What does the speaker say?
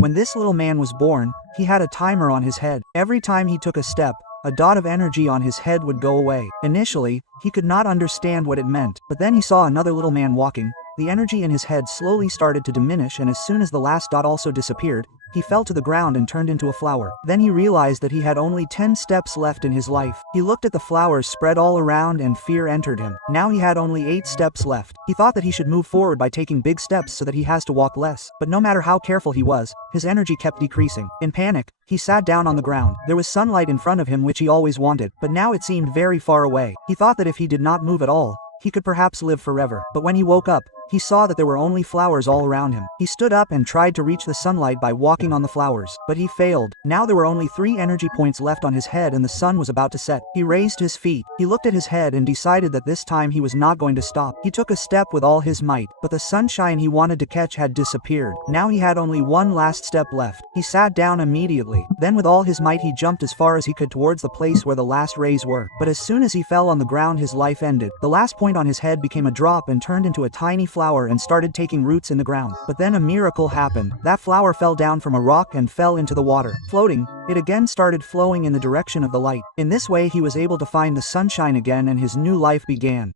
When this little man was born, he had a timer on his head. Every time he took a step, a dot of energy on his head would go away. Initially, he could not understand what it meant, but then he saw another little man walking. The energy in his head slowly started to diminish, and as soon as the last dot also disappeared, he fell to the ground and turned into a flower. Then he realized that he had only 10 steps left in his life. He looked at the flowers spread all around and fear entered him. Now he had only 8 steps left. He thought that he should move forward by taking big steps so that he has to walk less. But no matter how careful he was, his energy kept decreasing. In panic, he sat down on the ground. There was sunlight in front of him which he always wanted, but now it seemed very far away. He thought that if he did not move at all, he could perhaps live forever. But when he woke up, he saw that there were only flowers all around him. He stood up and tried to reach the sunlight by walking on the flowers, but he failed. Now there were only 3 energy points left on his head and the sun was about to set. He raised his feet. He looked at his head and decided that this time he was not going to stop. He took a step with all his might, but the sunshine he wanted to catch had disappeared. Now he had only one last step left. He sat down immediately. Then with all his might he jumped as far as he could towards the place where the last rays were. But as soon as he fell on the ground, his life ended. The last point on his head became a drop and turned into a tiny flower and started taking roots in the ground. But then a miracle happened. That flower fell down from a rock and fell into the water. Floating, it again started flowing in the direction of the light. In this way he was able to find the sunshine again and his new life began.